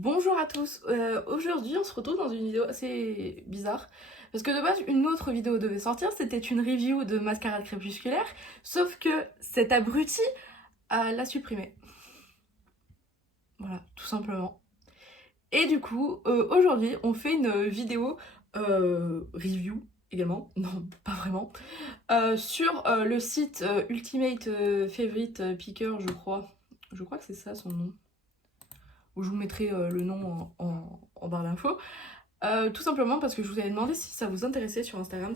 Bonjour à tous, aujourd'hui on se retrouve dans une vidéo assez bizarre parce que de base une autre vidéo devait sortir, c'était une review de Mascarade Crépusculaire, sauf que cet abruti l'a supprimé. Voilà, tout simplement. Et du coup, aujourd'hui on fait une vidéo review également, non pas vraiment, sur le site Ultimate Favorite Picker je crois que c'est ça son nom. Où je vous mettrai le nom en barre d'infos. Tout simplement parce que je vous avais demandé si ça vous intéressait sur Instagram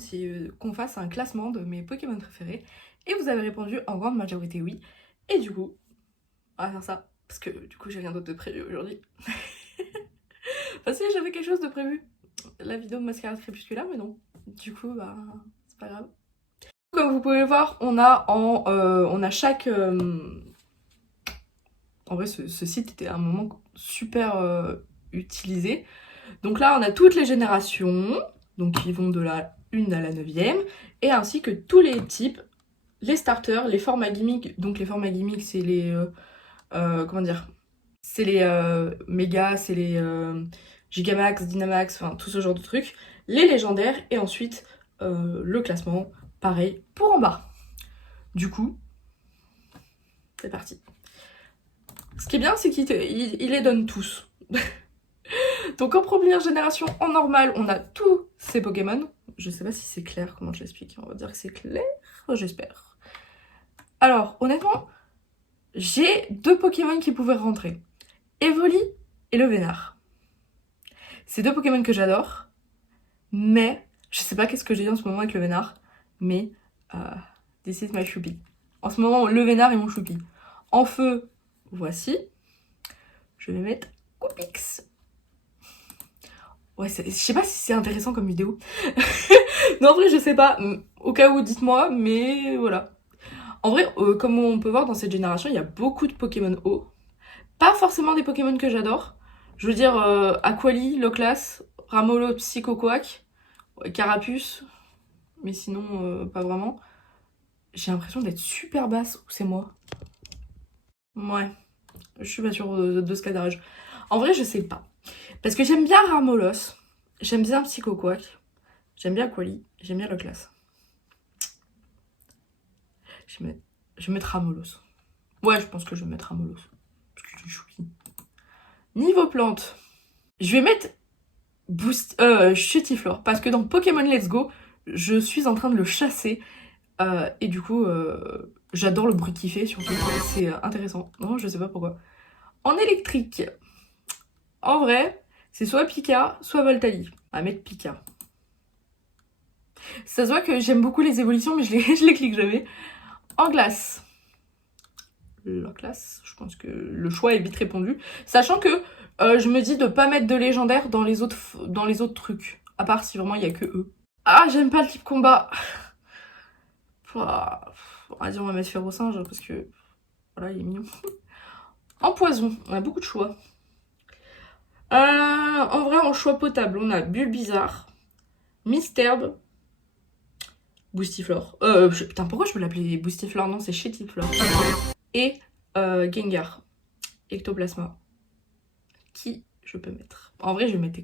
qu'on fasse un classement de mes Pokémon préférés. Et vous avez répondu en grande majorité oui. Et du coup, on va faire ça. Parce que du coup, j'ai rien d'autre de prévu aujourd'hui. Enfin si, j'avais quelque chose de prévu. La vidéo de Mascarade Crépusculaire, mais non. Du coup, bah, c'est pas grave. Comme vous pouvez le voir, on a chaque... En vrai, ce site était à un moment super utilisé. Donc là, on a toutes les générations, donc qui vont de la 1 à la 9e, et ainsi que tous les types, les starters, les formats gimmicks. Donc les formats gimmicks, c'est les... comment dire, c'est les méga, c'est les Gigamax, Dynamax, enfin tout ce genre de trucs. Les légendaires, et ensuite le classement, pareil, pour en bas. Du coup, c'est parti. Ce qui est bien, c'est qu'il les donne tous. Donc en première génération, en normal, on a tous ces Pokémon. Je sais pas si c'est clair comment je l'explique, on va dire que c'est clair, j'espère. Alors, honnêtement, j'ai deux Pokémon qui pouvaient rentrer. Evoli et le Vénard. C'est deux Pokémon que j'adore, mais je sais pas qu'est-ce que j'ai dit en ce moment avec le Vénard, mais this is my choupi. En ce moment, le Vénard est mon choupi. En feu, voici. Je vais mettre Coupix. Ouais, je sais pas si c'est intéressant comme vidéo. Non, en vrai, je sais pas. Au cas où, dites-moi, mais voilà. En vrai, comme on peut voir dans cette génération, il y a beaucoup de Pokémon eau. Pas forcément des Pokémon que j'adore. Je veux dire, Aquali, Loclas, Ramolo, Psychoquack, Carapuce. Mais sinon, pas vraiment. J'ai l'impression d'être super basse, ou c'est moi? Ouais, je suis pas sûre de ce cadrage. En vrai, je sais pas. Parce que j'aime bien Ramolos, j'aime bien Psychoquack, j'aime bien Aquali, j'aime bien Loclas. Je vais mettre Ramolos. Ouais, je pense que je vais mettre Ramolos. Parce que je suis chouki. Niveau plante, je vais mettre Chutiflore. Parce que dans Pokémon Let's Go, je suis en train de le chasser. Et du coup, j'adore le bruit qu'il fait, surtout. C'est intéressant. Non, je sais pas pourquoi. En électrique, en vrai, c'est soit Pika, soit Voltali. On va mettre Pika. Ça se voit que j'aime beaucoup les évolutions, mais je les clique jamais. En glace, la classe, je pense que le choix est vite répondu. Sachant que je me dis de pas mettre de légendaire dans les autres trucs. À part si vraiment il y a que eux. Ah, j'aime pas le type combat. On va dire on va mettre Férocinge parce que voilà, il est mignon. En poison, on a beaucoup de choix. En vrai, en choix potable, on a Bulbizarre, Mistelb, Boostiflore. Putain, pourquoi je peux l'appeler Boostiflore? Non, c'est Chetiflore. Et Gengar, Ectoplasma. Qui je peux mettre? En vrai, je vais mettre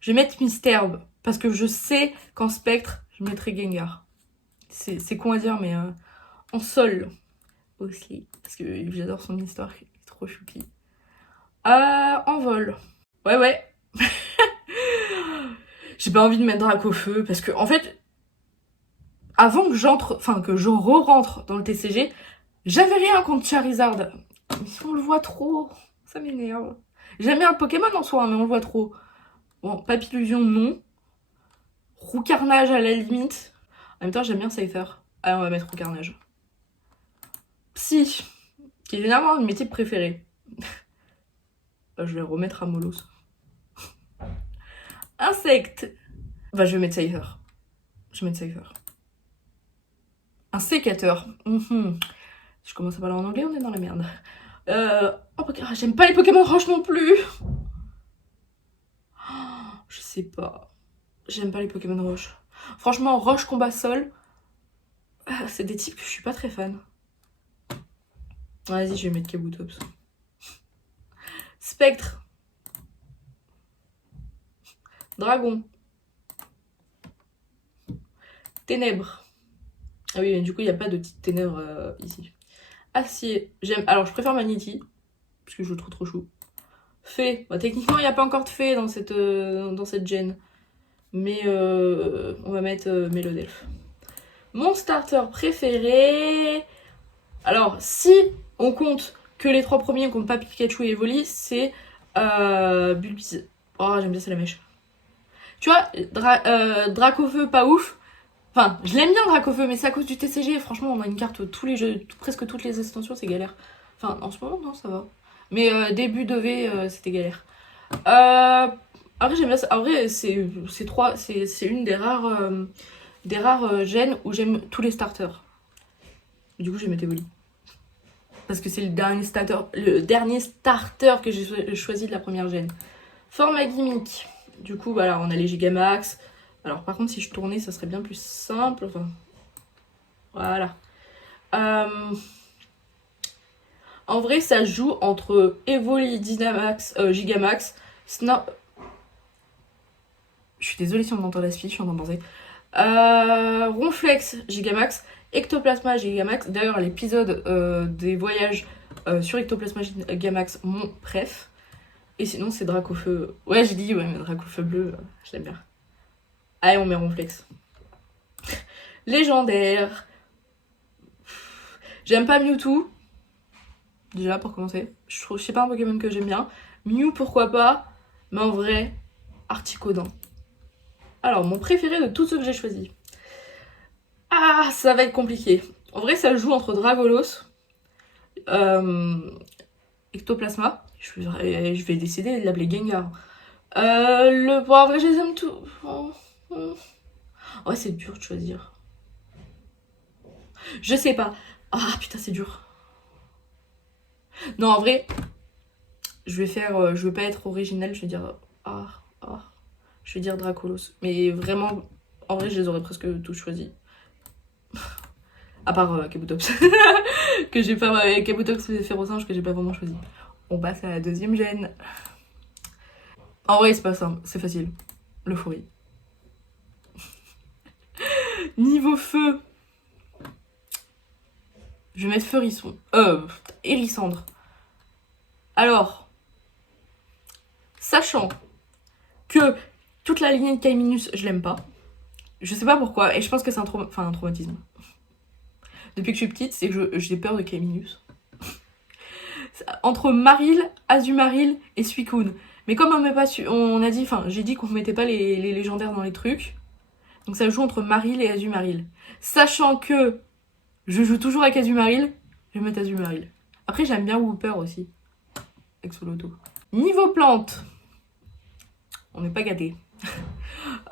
je vais mettre Mistelb. Parce que je sais qu'en spectre, je mettrai Gengar. C'est con à dire, mais en sol aussi. Parce que j'adore son histoire, il est trop choupi. En vol. Ouais. J'ai pas envie de mettre Dracofeu parce que, en fait, avant que que je re-rentre dans le TCG, j'avais rien contre Charizard. Mais on le voit trop, ça m'énerve. J'aime bien le Pokémon en soi, mais on le voit trop. Bon, Papillusion, non. Roucarnage à la limite. En même temps, j'aime bien Scyther. Allez, on va mettre Roucarnage. Psy, qui est généralement un de mes types préférés. Je vais remettre à Molos. Insecte. Bah, je vais mettre Scyther. Je vais mettre Scyther. Un sécateur. Je commence à parler en anglais, on est dans la merde. J'aime pas les Pokémon roches non plus. Je sais pas. J'aime pas les Pokémon roches. Franchement, roche combat sol, c'est des types que je suis pas très fan. Vas-y, je vais mettre Kabutops. Spectre. Dragon. Ténèbres. Ah oui, mais du coup, il n'y a pas de petites ténèbres ici. Acier. J'aime. Alors, je préfère Magnéti, parce que je le trouve trop chou. Fée. Bah, techniquement, il n'y a pas encore de fée dans cette gen. Mais on va mettre Mélodelph. Mon starter préféré. Alors, si on compte que les 3 premiers, on compte pas Pikachu et Evoli, c'est Bulbizarre. Oh, j'aime bien, c'est la mèche. Tu vois, Dracofeu, pas ouf. Enfin, je l'aime bien Dracofeu, mais c'est à cause du TCG. Franchement, on a une carte tous les jeux, presque toutes les extensions, c'est galère. Enfin, en ce moment, non, ça va. Mais début de V, c'était galère. Après, j'aime bien ça. En vrai, c'est une des rares gènes où j'aime tous les starters. Du coup, j'ai mis Evoli. Parce que c'est le dernier starter que j'ai choisi de la première gène. Format gimmick. Du coup, voilà, on a les Gigamax. Alors, par contre, si je tournais, ça serait bien plus simple. Enfin, voilà. En vrai, ça joue entre Evoli, Dynamax, Gigamax, Snap. Je suis désolée si on entend la fille, je suis en train de danser. Ronflex, Gigamax, Ectoplasma, Gigamax. D'ailleurs, l'épisode des voyages sur Ectoplasma, Gigamax, mon préf. Et sinon, c'est Dracofeu. Ouais, j'ai dit, ouais, mais Dracofeu bleu, je l'aime bien. Allez, on met Ronflex. Légendaire. J'aime pas Mewtwo. Déjà, pour commencer. Je sais pas un Pokémon que j'aime bien. Mew, pourquoi pas. Mais en vrai, Articodin. Alors, mon préféré de tous ceux que j'ai choisis. Ah, ça va être compliqué. En vrai, ça joue entre Dragolos, Ectoplasma. Je vais décider de l'appeler Gengar. Bon, en vrai, je les aime tous. Ouais, c'est dur de choisir. Je sais pas. Ah, putain, c'est dur. Non, en vrai, je vais pas être original, je vais dire... je vais dire Dracolos. Mais vraiment, en vrai, je les aurais presque tous choisis. À part Kabutops. Que j'ai pas... Kabutops et Ferrosinge que j'ai pas vraiment choisi. On passe à la deuxième gène. En vrai, c'est pas simple, c'est facile. L'euphorie. Niveau feu. Je vais mettre Feurisson. Hérissandre. Alors, sachant que toute la lignée de Kaiminus, je l'aime pas. Je sais pas pourquoi, et je pense que c'est un traumatisme. Depuis que je suis petite, c'est que j'ai peur de Kaiminus. Entre Maril, Azumarill et Suicune. Mais comme on a dit, j'ai dit qu'on mettait pas les légendaires dans les trucs. Donc ça joue entre Maril et Azumarill. Sachant que je joue toujours avec Azumarill, je vais mettre Azumarill. Après, j'aime bien Wooper aussi. Exoloto. Niveau plante, on n'est pas gâtés.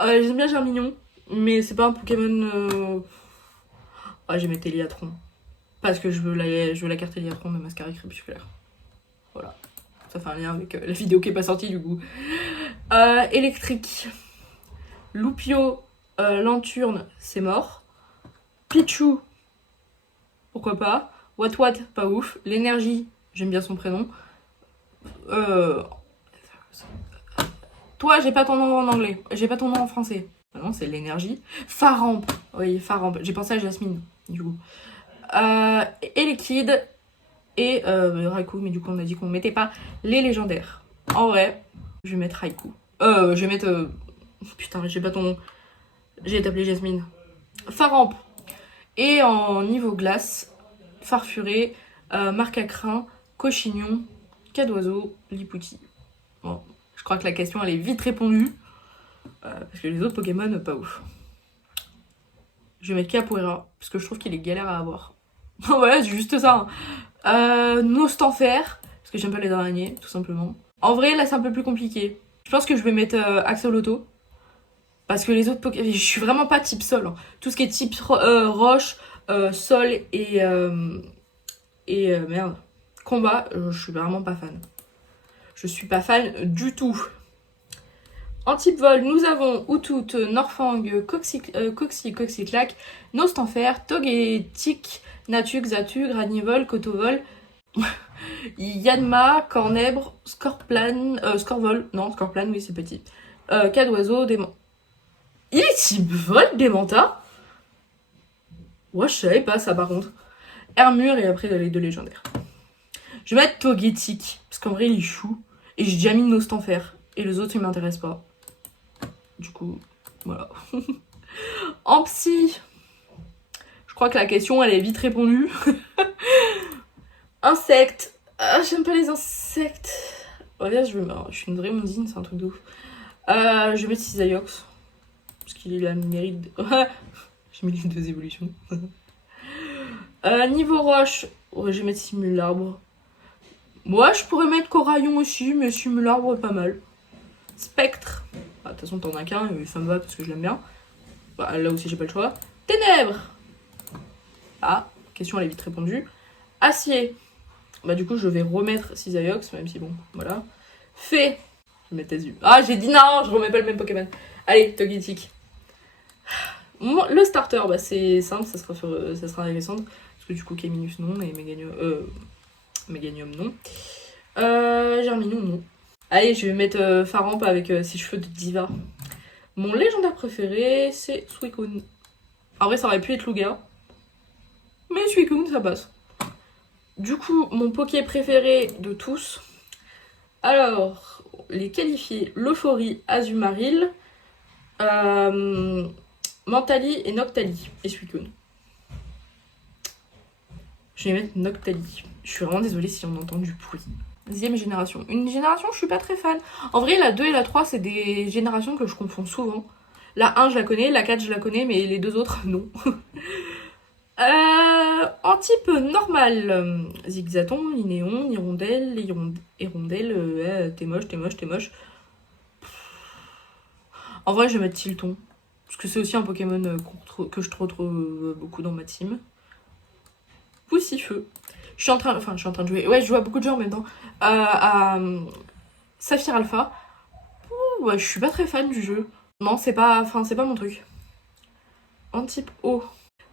J'aime bien Germignon, mais c'est pas un Pokémon... je vais mettre Eliatron. Parce que je veux la carte Eliatron de Mascarille Crépusculaire. Voilà. Ça fait un lien avec la vidéo qui est pas sortie du coup. Électrique. Loupio, Lanturne, c'est mort. Pichu, pourquoi pas. Watwat, pas ouf. L'énergie, j'aime bien son prénom. Toi, j'ai pas ton nom en anglais. J'ai pas ton nom en français. Ah non, c'est l'énergie. Faramp. Oui, Faramp. J'ai pensé à Jasmine, du coup. Et Liquide. Et Raikou, mais du coup, on a dit qu'on mettait pas les légendaires. En vrai, je vais mettre Raikou. Je vais mettre... Putain, j'ai pas ton nom. J'ai appelé Jasmine. Faramp. Et en niveau glace, Farfuré, Marcacrin, Cochignon, Cadoiseau, Lipouti. Bon, je crois que la question elle est vite répondue. Parce que les autres Pokémon, pas ouf. Je vais mettre Capoeira, parce que je trouve qu'il est galère à avoir. Voilà, c'est juste ça. Nostanfer, parce que j'aime pas les araignées, tout simplement. En vrai, là, c'est un peu plus compliqué. Je pense que je vais mettre Axolotl. Parce que les autres Pokémon... Je suis vraiment pas type sol. Hein. Tout ce qui est type roche, sol et merde, combat, je suis vraiment pas fan. Je suis pas fan du tout. En type vol, nous avons Outout, Norfang, Coxyclac, Nostanfer, Togetic, Natu, Xatu, Granivol, Cotovol. Yanma, Cornèbre, Scorplan, Scorvol, non, Scorplan, oui, c'est petit. Cadoiseau, Dément. Il est type vol, Démenta? Ouais, je savais pas ça par contre. Hermure et après les deux légendaires. Je vais mettre Togetic, parce qu'en vrai il est chou. Et j'ai déjà mis Nostanfer. Et les autres ils m'intéressent pas. Du coup, voilà. En psy, je crois que la question elle est vite répondue. Insectes. Ah, j'aime pas les insectes. Regarde, je suis une vraie mondine, c'est un truc de ouf. Je vais mettre Cisaiox. Parce qu'il a le mérite de... J'ai mis les deux évolutions. Niveau roche, ouais, je vais mettre Simularbre. Moi, je pourrais mettre Coraillon aussi, mais Simularbre est pas mal. Spectre. De toute façon, t'en as qu'un, et ça me va parce que je l'aime bien. Bah, là aussi, j'ai pas le choix. Ténèbres. Ah, question, elle est vite répondue. Acier. Bah, du coup, je vais remettre Cisaiox, même si bon, voilà. Fée. Je vais mettre Azu. Ah, j'ai dit non, je remets pas le même Pokémon. Allez, Togetic. Le starter, bah, c'est simple, ça sera Alessandre. Parce que du coup, Caminus non, et Méganium non. Germinium non. Allez, je vais mettre Faramp avec ses cheveux de diva. Mon légendaire préféré, c'est Suicune. En vrai, ça aurait pu être Lugia. Mais Suicune, ça passe. Du coup, mon Poké préféré de tous. Alors, les qualifiés Euphorie, Azumarill, Mentali et Noctali. Et Suicune. Je vais mettre Noctali. Je suis vraiment désolée si on entend du bruit. 10e génération. Une génération, je suis pas très fan. En vrai, la 2 et la 3, c'est des générations que je confonds souvent. La 1, je la connais, la 4, je la connais, mais les deux autres, non. En type normal, Zigzaton, Linéon, Hirondelle, Hirondelle, t'es moche, t'es moche, t'es moche. En vrai, je vais mettre Tilton. Parce que c'est aussi un Pokémon que je retrouve beaucoup dans ma team. Poussifeu. Je suis en train de jouer. Ouais, je joue à beaucoup de jeux en même temps. À Saphir Alpha. Ouh, ouais, je suis pas très fan du jeu. Non, c'est pas mon truc. En type eau.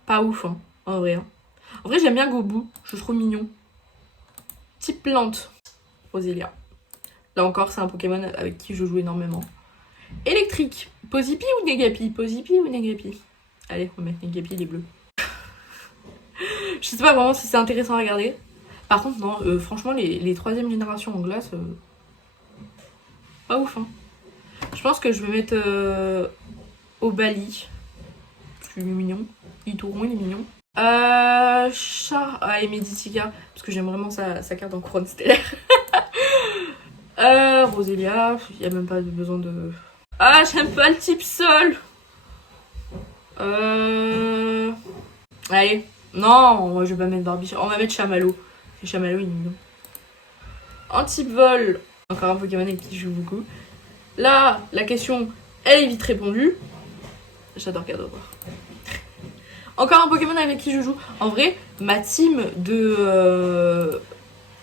Pas ouf, hein, en vrai. Hein. En vrai, j'aime bien Gobu. Je trouve mignon. Type plante. Roselia. Là encore, c'est un Pokémon avec qui je joue énormément. Électrique. Posipi ou Negapi? Posipi ou Negapi? Allez, on va mettre Negapi, il est bleu. Je sais pas vraiment si c'est intéressant à regarder. Par contre, non, franchement, les 3e générations en glace, pas ouf, hein. Je pense que je vais mettre Obali. Parce qu'il est mignon. Itouron, il est mignon. Char... Ah, et Meditica. Parce que j'aime vraiment sa carte en couronne stellaire. Roselia, il n'y a même pas besoin de... Ah, j'aime pas le type sol. Allez. Non, je vais pas mettre Barbichon. On va mettre Chamallow. Chamallow, il est mignon. En type vol, encore un Pokémon avec qui je joue beaucoup. Là, la question, elle est vite répondue. J'adore Gardevoir. Encore un Pokémon avec qui je joue. En vrai, ma team de...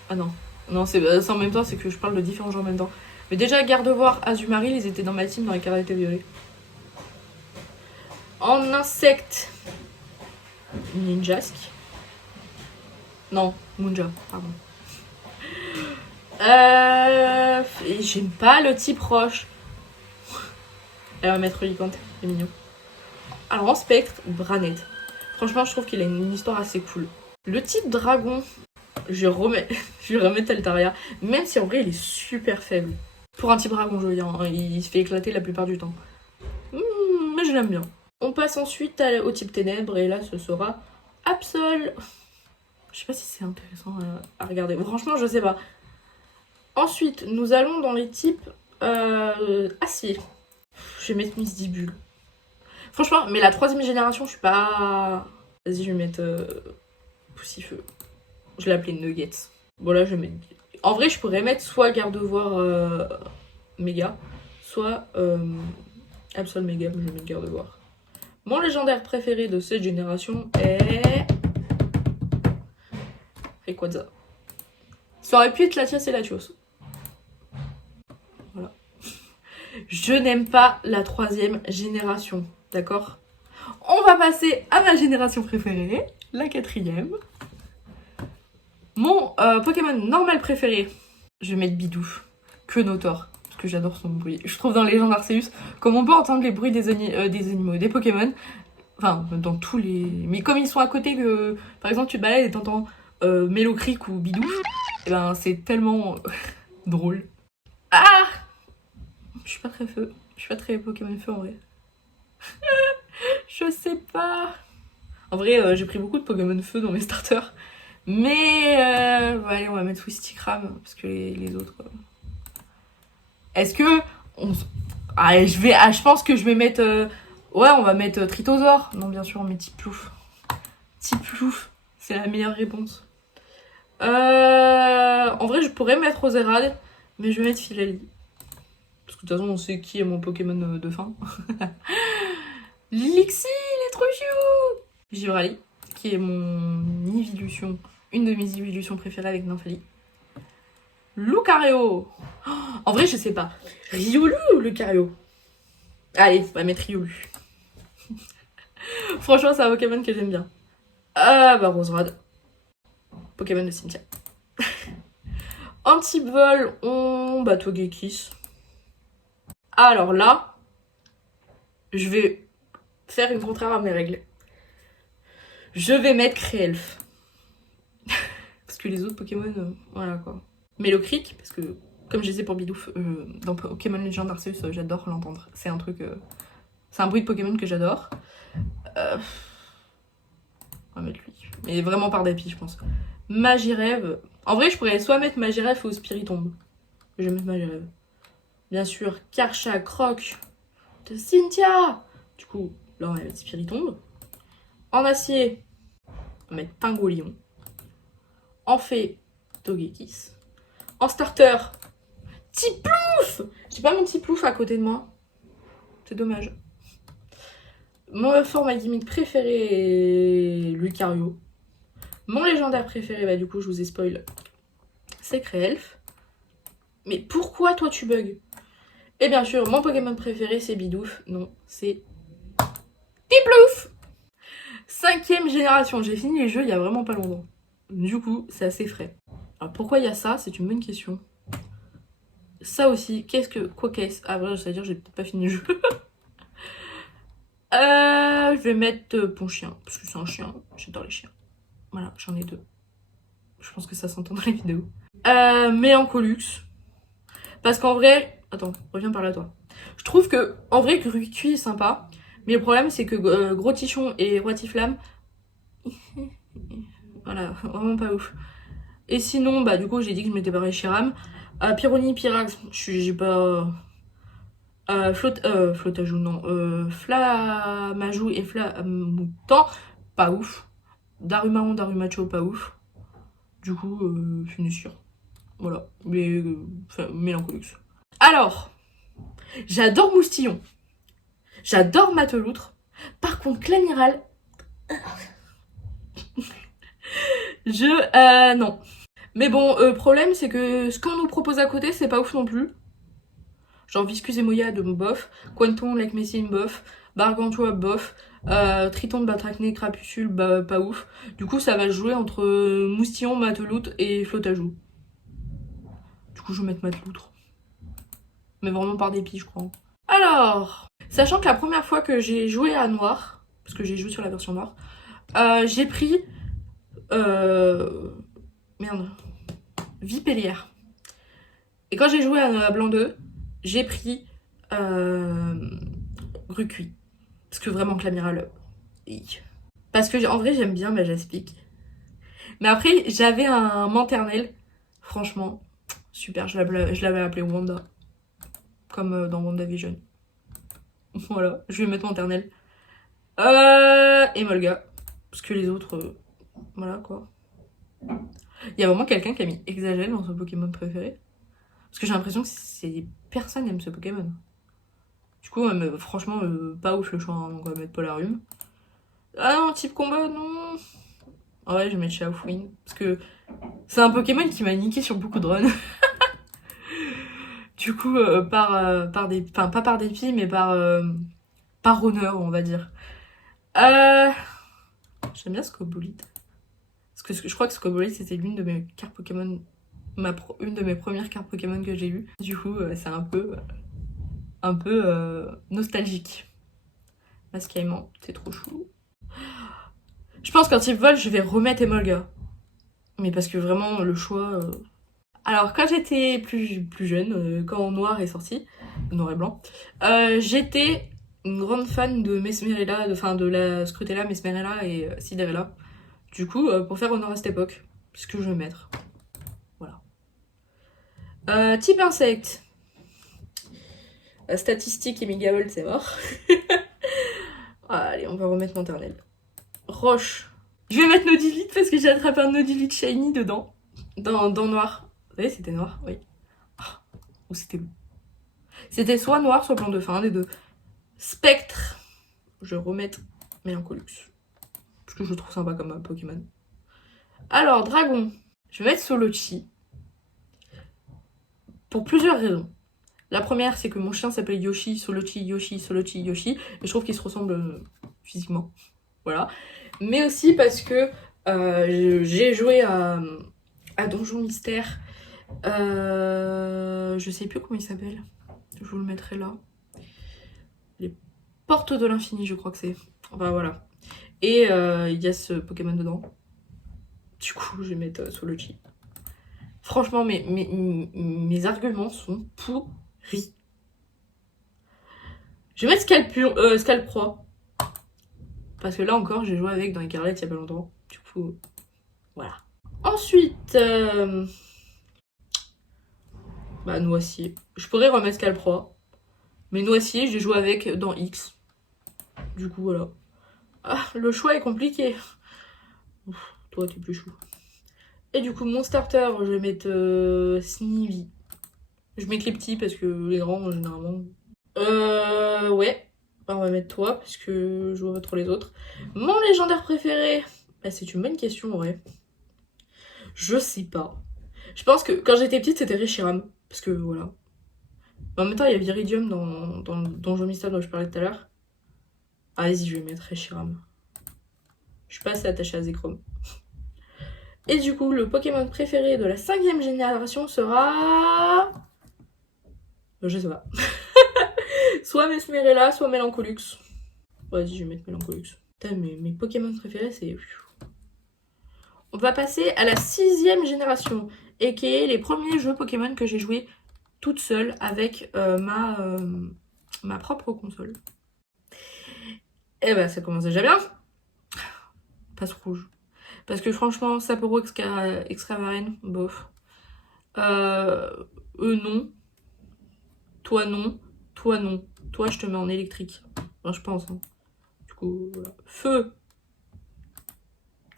Ah non. Non, c'est en même temps, c'est que je parle de différents gens en même temps. Mais déjà, Gardevoir, Azumarill, ils étaient dans ma team dans les Caractères Violets. En insecte, Ninjask. Non, Munja, pardon. J'aime pas le type roche. Elle va mettre Licante, c'est mignon. Alors en spectre, Branette. Franchement, je trouve qu'il a une histoire assez cool. Le type dragon, je vais remettre Altaria, même si en vrai il est super faible. Pour un type dragon, je veux dire, hein, il se fait éclater la plupart du temps. Mais je l'aime bien. On passe ensuite au type ténèbres, et là ce sera Absol. Je sais pas si c'est intéressant à regarder. Franchement, je sais pas. Ensuite, nous allons dans les types acier. Je vais mettre Misdibule. Franchement, mais la 3e génération, je suis pas... Vas-y, je vais mettre Poussifeu. Je l'ai appelé Nuggets. Bon, là, je vais mettre... En vrai, je pourrais mettre soit Gardevoir Méga, soit Absol Méga, mais je vais mettre Gardevoir. Mon légendaire préféré de cette génération est... Rayquaza. Ça aurait pu être Latias et Latios. Voilà. Je n'aime pas la 3e génération, d'accord? On va passer à ma génération préférée, la 4e. Mon Pokémon normal préféré, je vais mettre Bidoof, que Notor, parce que j'adore son bruit. Je trouve dans Légende Arceus, comme on peut entendre les bruits des animaux, des Pokémon, enfin dans tous les... Mais comme ils sont à côté que, par exemple, tu te balades et t'entends Mélocreek ou Bidoof, et ben c'est tellement drôle. Ah, je suis pas très feu, je suis pas très Pokémon feu en vrai. Je sais pas. En vrai, j'ai pris beaucoup de Pokémon feu dans mes starters. Mais allez, on va mettre Wistikram parce que les autres. Est-ce que allez, je pense que je vais mettre. Ouais, on va mettre Tritosaur. Non, bien sûr, on met Tiplouf. Tiplouf, c'est la meilleure réponse. En vrai, je pourrais mettre Roserade, mais je vais mettre Filali. Parce que de toute façon, on sait qui est mon Pokémon de fin. Lixie, il est trop chou. Givrali, qui est mon évolution, une de mes évolutions préférées avec Nymphalie. Lucario. Oh, en vrai, je sais pas. Riolu ou Lucario? Allez, on va mettre Riolu. Franchement, c'est un Pokémon que j'aime bien. Ah bah Roserade. Pokémon de Cynthia. En type vol, on... Bah Togekiss. Alors là, je vais faire une contraire à mes règles. Je vais mettre Créelf. Parce que les autres Pokémon, voilà quoi. Mélocreek, parce que comme je disais pour Bidoof, dans Pokémon Legend Arceus, j'adore l'entendre. C'est un truc... c'est un bruit de Pokémon que j'adore. On va mettre lui. Mais vraiment par dépit, je pense. Magirève. En vrai, je pourrais soit mettre Magirève ou Spiritomb. Je vais mettre Magirève. Bien sûr, Karcha, Croc de Cynthia. Du coup, là, on va mettre Spiritomb. En acier, on va mettre Pingolion. En fée, Togekiss. En starter, Tiplouf. J'ai pas mon Tiplouf à côté de moi. C'est dommage. Mon format gimmick préféré est Lucario. Mon légendaire préféré, bah du coup je vous ai spoil, c'est Créelf. Mais pourquoi toi tu bugs? Et bien sûr, mon Pokémon préféré c'est Bidoof. Non, c'est Tiplouf. 5ème génération. J'ai fini les jeux il y a vraiment pas longtemps. Du coup, c'est assez frais. Alors pourquoi il y a ça? C'est une bonne question. Ça aussi, quoi qu'est-ce? Ah vrai, c'est-à-dire j'ai peut-être pas fini le jeu. Je vais mettre Ponchien, parce que c'est un chien, j'adore les chiens. Voilà, j'en ai 2. Je pense que ça s'entend dans les vidéos. Mélancolux. Parce qu'en vrai... Attends, reviens par là toi. Je trouve que, en vrai, Grucuit est sympa. Mais le problème, c'est que Gros Tichon et Roitiflamme... voilà, vraiment pas ouf. Et sinon, bah du coup, j'ai dit que je m'étais barré Chiram. Pyroni, Pyrax, j'ai pas... Flotajou, non. Flamajou et Flamoutan, pas ouf. Darumaron, Darumacho, pas ouf. Du coup, Finissure. Voilà. Mais Mélancolux. Alors, j'adore Moustillon. J'adore Mateloutre. Par contre, Clamiral... non. Mais bon, problème, c'est que ce qu'on nous propose à côté, c'est pas ouf non plus. Genre Viscus et Moya de bof, Quanton, Lake Messine, bof, Bargantua, bof, Triton, Batracné, Crapucule, bah, pas ouf. Du coup, ça va jouer entre Moustillon, Mateloutre et Flotajou. Du coup, je vais mettre Mateloutre. Mais vraiment par dépit, je crois. Alors, sachant que la première fois que j'ai joué à Noir, parce que j'ai joué sur la version Noire, j'ai pris... merde. Vipellière. Et quand j'ai joué à Blanc 2, j'ai pris Grucuit. Parce que vraiment, Clamiral... Parce que en vrai, j'aime bien Majaspic. Mais après, j'avais un Manternel. Franchement, super. Je l'avais appelé Wanda. Comme dans WandaVision. Voilà, je vais mettre Manternel. Et Molga. Parce que les autres... voilà, quoi. Il y a vraiment quelqu'un qui a mis Exagel dans son Pokémon préféré. Parce que j'ai l'impression que personne n'aime ce Pokémon. Du coup, franchement, pas ouf le choix. Hein, donc on va mettre Polarum. Ah non, type combat, non. Ah ouais, je vais mettre Shaofuin. Parce que c'est un Pokémon qui m'a niqué sur beaucoup de runs. Du coup, par des... Enfin, pas par dépit, mais par honneur, on va dire. J'aime bien Scobolite. Parce que je crois que Scorbunny, c'était l'une de mes cartes Pokémon, une de mes premières cartes Pokémon que j'ai eues. Du coup, c'est un peu nostalgique. Masquement, c'est trop chou. Je pense qu'en type vol, je vais remettre Emolga. Mais parce que vraiment, le choix... Alors, quand j'étais plus jeune, quand Noir est sorti, Noir et Blanc, j'étais une grande fan de Mesmerella, de la Scrutella, Mesmerella et Cinderella. Du coup, pour faire honneur à cette époque, c'est ce que je vais mettre. Voilà. Type insecte. Statistique et Megavolt, c'est mort. Allez, on va remettre maternelle. Roche. Je vais mettre Nodilite parce que j'ai attrapé un Nodilite shiny dedans. Dans Noir. Vous voyez, c'était Noir, oui. Ou c'était bleu. C'était soit Noir, soit Blanc de fin, des deux. Spectre. Je vais remettre Mélancolux. Parce que je le trouve sympa comme Pokémon. Alors, Dragon. Je vais mettre Solochi. Pour plusieurs raisons. La première, c'est que mon chien s'appelait Yoshi, Solochi, Yoshi, Solochi, Yoshi. Et je trouve qu'ils se ressemblent physiquement. Voilà. Mais aussi parce que j'ai joué à Donjon Mystère. Je sais plus comment il s'appelle. Je vous le mettrai là. Les Portes de l'Infini, je crois que c'est. Enfin voilà. Et il y a ce Pokémon dedans. Du coup, je vais mettre Solochi. Franchement, mes arguments sont pourris. Je vais mettre Scalpro. Parce que là encore, j'ai joué avec dans Scarlet il y a pas longtemps. Du coup, voilà. Ensuite, Noisy. Je pourrais remettre Scalpro. Mais Noisy, j'ai joué avec dans X. Du coup, voilà. Ah, le choix est compliqué. Ouf, toi, t'es plus chou. Et du coup, mon starter, je vais mettre Snivy. Je mets les petits parce que les grands, généralement... Ouais. On va mettre toi parce que je vois pas trop les autres. Mon légendaire préféré, c'est une bonne question, ouais. Je sais pas. Je pense que quand j'étais petite, c'était Reshiram. Parce que voilà. Mais en même temps, il y a Viridium dans le Donjon Mystère dont je parlais tout à l'heure. Ah, vas-y, je vais mettre Reshiram. Je suis pas assez attachée à Zekrom. Et du coup, le Pokémon préféré de la 5e génération sera... Je sais pas. Soit Mesmerella, soit Mélancolux. Vas-y, je vais mettre Mélancolux. Putain, mes Pokémon préférés, c'est... On va passer à la 6e génération, et qui est les premiers jeux Pokémon que j'ai joué toute seule avec ma propre console. Et bah, ça commence déjà bien. Passe rouge. Parce que franchement, Sapporo Excavaren, bof. Non. Toi, non. Toi, non. Toi, je te mets en électrique. Enfin, je pense. Hein. Du coup, voilà. Feu.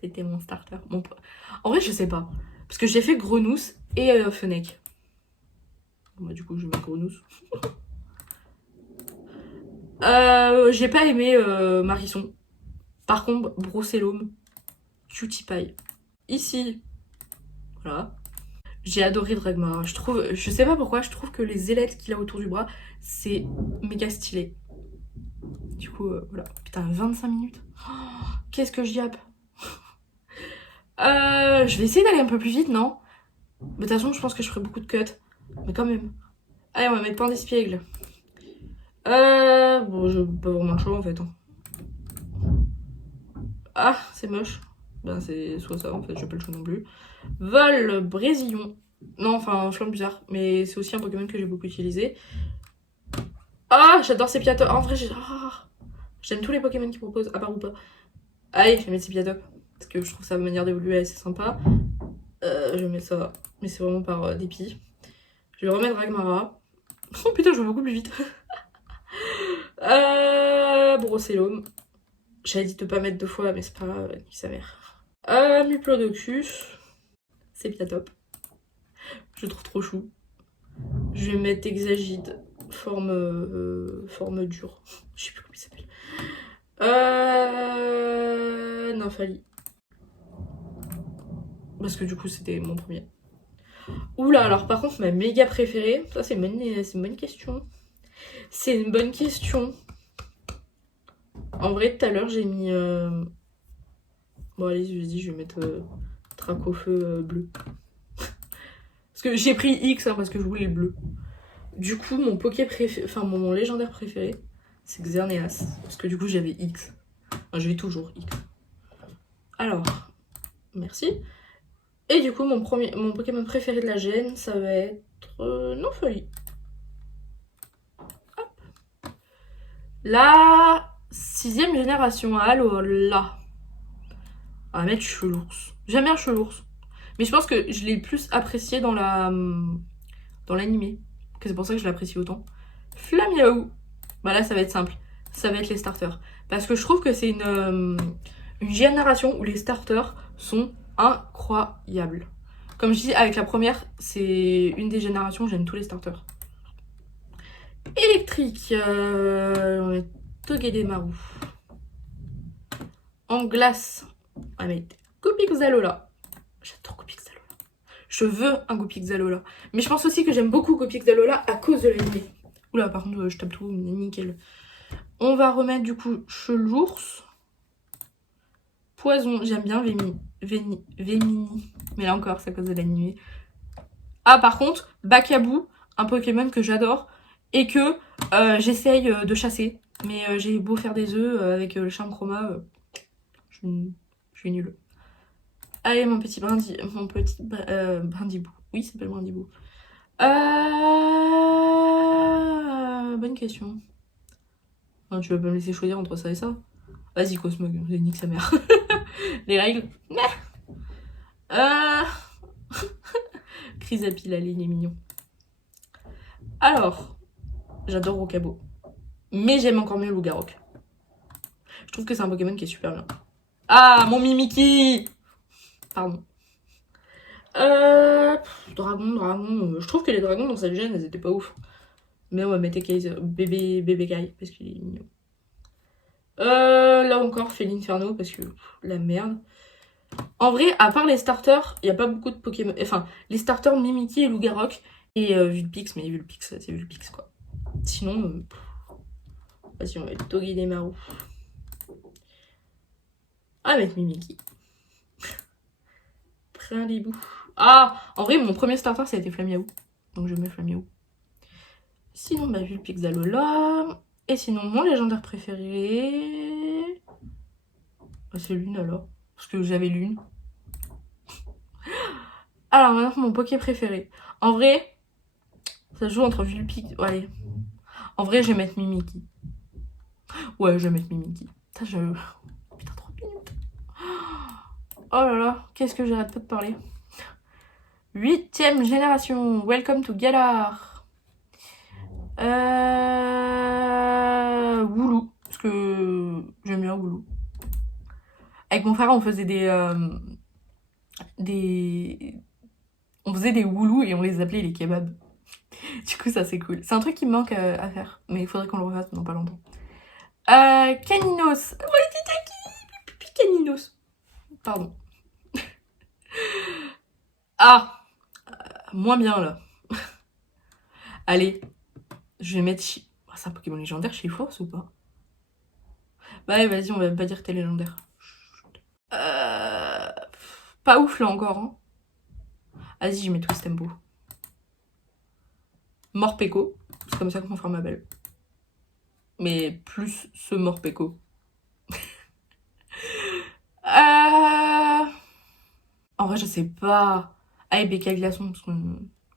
C'était mon starter. En vrai, je sais pas. Parce que j'ai fait Grenousse et Fennec. Bon, bah, du coup, je mets Grenousse. J'ai pas aimé Marisson. Par contre, Brossellum, Cutie Pie. Ici, voilà. J'ai adoré Dragmar. Je sais pas pourquoi, je trouve que les ailettes qu'il a autour du bras, c'est méga stylé. Du coup, voilà. Putain, 25 minutes. Oh, qu'est-ce que je yappe. Je vais essayer d'aller un peu plus vite, non? Mais de toute façon, je pense que je ferai beaucoup de cuts. Mais quand même. Allez, on va mettre Pain d'Espiègle. Bon, j'ai pas vraiment le choix en fait. Ah, c'est moche. Ben, c'est soit ça en fait, j'ai pas le choix non plus. Vol, Brésillon. Non, enfin, Flamme bizarre. Mais c'est aussi un Pokémon que j'ai beaucoup utilisé. Ah, j'adore Sepiatop. En vrai, j'aime tous les Pokémon qu'ils proposent, à part ou pas. Allez, je vais mettre Sepiatop. Parce que je trouve sa manière d'évoluer assez sympa. Je vais mettre ça. Mais c'est vraiment par dépit. Je vais remettre Ragmara. Oh putain, je vais beaucoup plus vite. Brossellum. J'avais dit de pas mettre 2 fois, mais c'est pas grave, qui sa mère. Muplodocus. Sepiatop. Je le trouve trop chou. Je vais mettre Exagide. Forme dure. Je sais plus comment il s'appelle. Nymphalie. Parce que du coup, c'était mon premier. Oula, alors par contre, ma méga préférée, ça c'est une bonne question. C'est une bonne question. En vrai, tout à l'heure, j'ai mis... Bon, allez, je vais mettre Dracofeu bleu. Parce que j'ai pris X hein, parce que je voulais le bleu. Du coup, mon mon légendaire préféré, c'est Xerneas. Parce que du coup, j'avais X. Enfin, j'avais toujours X. Alors, merci. Et du coup, mon Pokémon préféré de la gêne, ça va être Nonfeuille. Hop. La 6ème génération. Alors là, on va mettre Chelours. J'aime bien Chelours. Mais je pense que je l'ai plus apprécié dans l'animé. Que c'est pour ça que je l'apprécie autant. Flamiaou. Bah là, ça va être simple. Ça va être les starters. Parce que je trouve que c'est une génération où les starters sont incroyables. Comme je dis, avec la première, c'est une des générations où j'aime tous les starters. Électrique. On va mettre Togedemaru. En glace, on va mettre Goupixalola. J'adore Goupixalola. Je veux un Goupixalola. Mais je pense aussi que j'aime beaucoup Goupixalola à cause de l'animé. Oula, par contre, je tape tout, nickel. On va remettre du coup Chelours. Poison, j'aime bien Vémini. Mais là encore, c'est à cause de l'animé. Ah, par contre, Bakabou, un Pokémon que j'adore et que j'essaye de chasser. Mais j'ai beau faire des œufs avec le charme chroma, je suis nulle. Allez, mon petit brindibou. Oui, il s'appelle brindibou. Bonne question. Non, tu vas pas me laisser choisir entre ça et ça. Vas-y, Cosmog, vous nique sa mère. Les règles. Chrysapile, allez, il est mignon. Alors, j'adore Rocabo. Mais j'aime encore mieux Lougarok. Je trouve que c'est un Pokémon qui est super bien. Ah, mon Mimiki. Pardon. Dragon. Je trouve que les dragons dans cette gêne, elles étaient pas ouf. Mais on va mettre bébé Kai, parce qu'il est mignon. Là encore, Félinferno, parce que la merde. En vrai, à part les starters, il n'y a pas beaucoup de Pokémon. Enfin, les starters Mimiki et Lougarok. Et Vulpix, mais Vulpix, c'est Vulpix quoi. Sinon, vas-y, on va mettre Togedemaru. On va mettre Mimiki. Brindibou. Ah, en vrai, mon premier starter, ça a été Flamiaou. Donc je mets Flamiaou. Sinon, bah, Vulpixalola. Et sinon, mon légendaire préféré... Bah, c'est Lune alors. Parce que j'avais Lune. Alors maintenant, mon Poké préféré. En vrai, ça joue entre Vulpix... Allez. En vrai, je vais mettre Mimiki. Ouais, je vais mettre Mimiki. Putain, Putain, 3 minutes. Oh là là, qu'est-ce que j'arrête pas de parler. 8ème génération. Welcome to Galar. Woulou. Parce que j'aime bien Woulou. Avec mon frère, on faisait on faisait des Woulous et on les appelait les kebabs. Du coup, ça c'est cool. C'est un truc qui me manque à faire. Mais il faudrait qu'on le refasse dans pas longtemps. Caninos. Caninos. Pardon. Ah, moins bien là. Allez, je vais mettre... Oh, c'est un Pokémon légendaire chez Force ou pas? Bah ouais, vas-y, on va pas dire que t'es légendaire. Pas ouf là encore. Hein. Vas-y, je mets Twistempo. Morpeko, c'est comme ça que mon frère m'appelle. Mais plus ce Morpeko. En vrai, je sais pas. Allez, Bécaye Glaçon, parce que...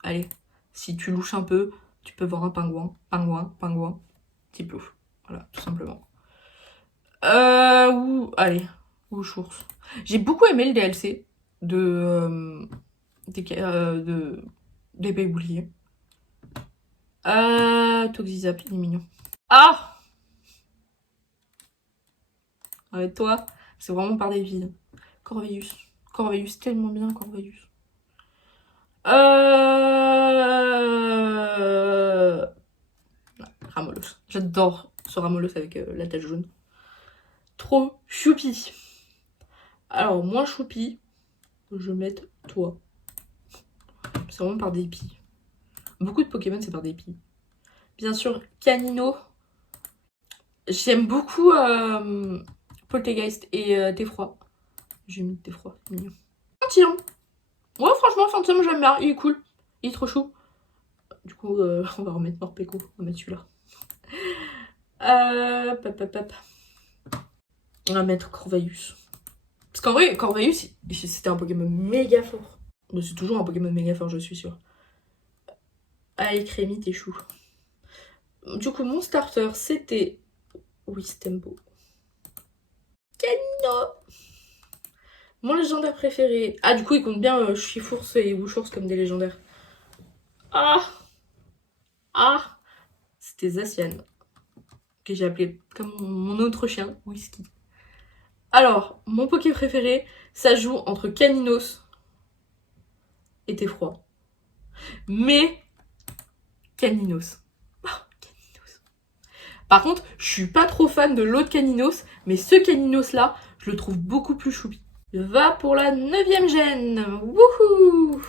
Allez, si tu louches un peu, tu peux voir un pingouin. Pingouin. Petit plouf. Voilà, tout simplement. Allez, ou Chours. J'ai beaucoup aimé le DLC de l'épée bouclier. Toxizap, il est mignon. Ah! Avec toi, c'est vraiment par des villes. Corvus, tellement bien, Corvus. Ramolos. J'adore ce Ramolos avec la tache jaune. Trop choupi. Alors, moins choupi, je vais mettre toi. C'est vraiment par dépit. Beaucoup de Pokémon, c'est par dépit. Bien sûr, Canino. J'aime beaucoup Poltegeist et Teffroi. J'ai mis Teffroi, c'est mignon. parti, hein. Ouais, franchement, Phantom, j'aime bien. Il est cool. Il est trop chou. Du coup, on va remettre Morpeko. On va mettre celui-là. On va mettre Corvus. Parce qu'en vrai, Corvus, c'était un Pokémon méga fort. Mais c'est toujours un Pokémon méga fort, je suis sûre. Allez, Crémy, t'es chou. Du coup, mon starter, c'était Wistempo. Canino. Mon légendaire préféré. Ah, du coup, il compte bien Chifours et Wushours comme des légendaires. Ah. C'était Zacian. Que j'ai appelé comme mon autre chien, Whisky. Alors, mon Poké préféré, ça joue entre Caninos et Teffroi. Mais Caninos. Caninos. Par contre, je suis pas trop fan de l'autre Caninos, mais ce Caninos là, je le trouve beaucoup plus choupi. Va pour la 9ème gêne. Wouhou.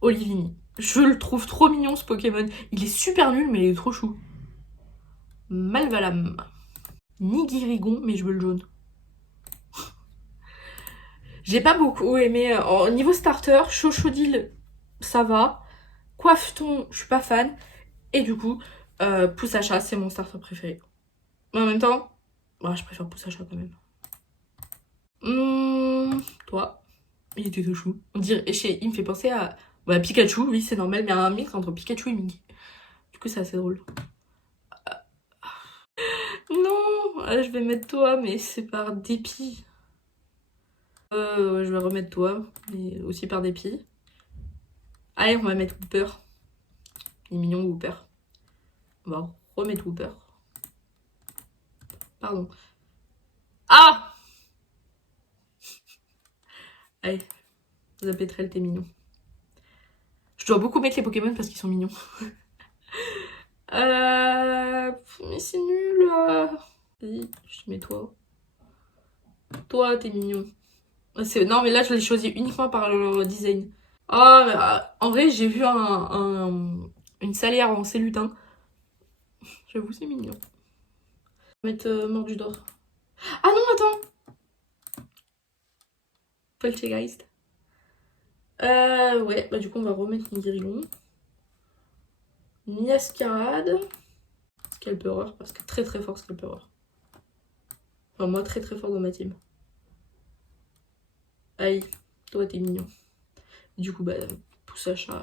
Olivini. Je le trouve trop mignon ce Pokémon. Il est super nul, mais il est trop chou. Malvalam. Nigirigon, mais je veux le jaune. J'ai pas beaucoup aimé. Au niveau starter, Chochodile, ça va. Coiffeton, je suis pas fan. Et du coup, Poussacha, c'est mon starter préféré. Mais en même temps, je préfère Poussacha quand même. Toi, il était tout chou. On dirait, il me fait penser à Pikachu, oui, c'est normal, mais un mix entre Pikachu et Mingy. Du coup, c'est assez drôle. Non, je vais mettre toi, mais c'est par dépit. Je vais remettre toi, mais aussi par dépit. Allez, on va mettre Wooper. Il est mignon, Wooper. On va remettre Wooper. Pardon. Ah! Allez, Zapetrel, t'es mignon. Je dois beaucoup mettre les Pokémon parce qu'ils sont mignons. Mais c'est nul. Vas-y, je te mets toi. Toi, t'es mignon. Non, mais là, je l'ai choisi uniquement par le design. En vrai, j'ai vu une salière en cellutin. J'avoue, c'est mignon. On va mettre Mordudor. Ah non, attends! Poltergeist. Ouais, du coup, on va remettre Nigirigon. Miascarade. Scalperer, parce que très très fort Scalperer. Enfin, moi, très très fort dans ma team. Aïe, toi, t'es mignon. Du coup, Poussacha.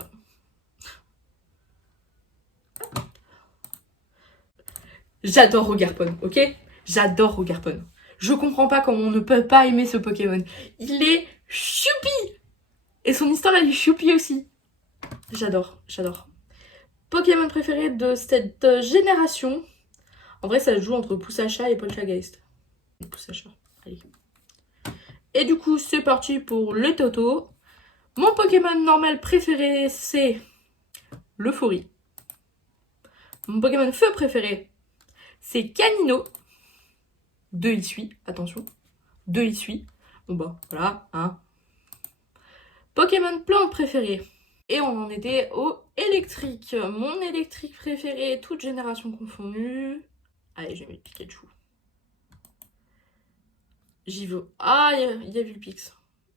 J'adore Rogarpon, ok? J'adore Rogarpon. Je comprends pas comment on ne peut pas aimer ce Pokémon. Il est choupi! Et son histoire, elle est choupi aussi. J'adore. Pokémon préféré de cette génération. En vrai, ça se joue entre Poussacha et Poltergeist. Poussacha, allez. Et du coup, c'est parti pour le Toto. Mon Pokémon normal préféré, c'est l'Euphorie. Mon Pokémon feu préféré, c'est Canino. 2 il suit, attention. 2 il suit. Bon voilà, hein. Pokémon plante préféré. Et on en était au électrique. Mon électrique préféré, toute génération confondue. Allez, je vais mettre Pikachu. J'y veux. Ah, il y a Vulpix.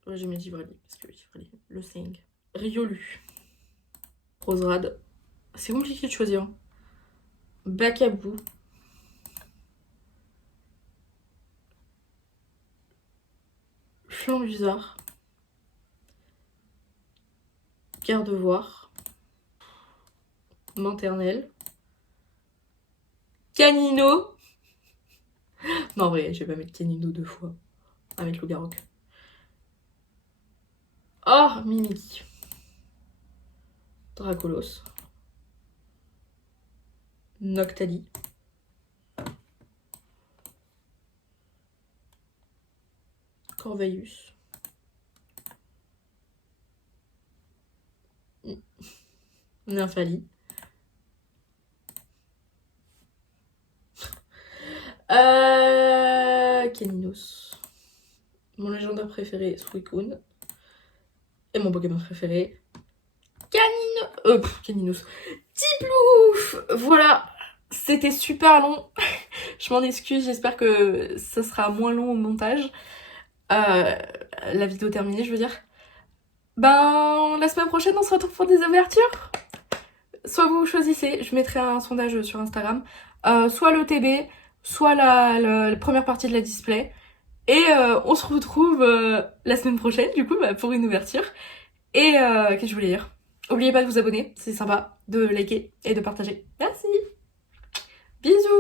Ouais, j'ai mis Givrali, parce que Givrali, le Sing. Riolu. Roserade. C'est compliqué de choisir. Bakabou. Flambuizard. Gardevoir. Lanternelle. Canino. Non, en vrai, je vais pas mettre Canino 2 fois. On va mettre le Garrock. Oh, Mimikyu. Dracolos. Noctali. Corvus. Nymphali. Caninos. Mon légendaire préféré, Suicune. Et mon Pokémon préféré, Caninos. Tiplouf. Voilà, c'était super long. Je m'en excuse, j'espère que ça sera moins long au montage. La vidéo terminée, je veux dire. Ben, la semaine prochaine, on se retrouve pour des ouvertures. Soit vous choisissez, je mettrai un sondage sur Instagram, soit le TB, soit la première partie de la display. Et on se retrouve la semaine prochaine, du coup, bah, pour une ouverture. Et qu'est-ce que je voulais dire? N'oubliez pas de vous abonner, c'est sympa, de liker et de partager. Merci. Bisous.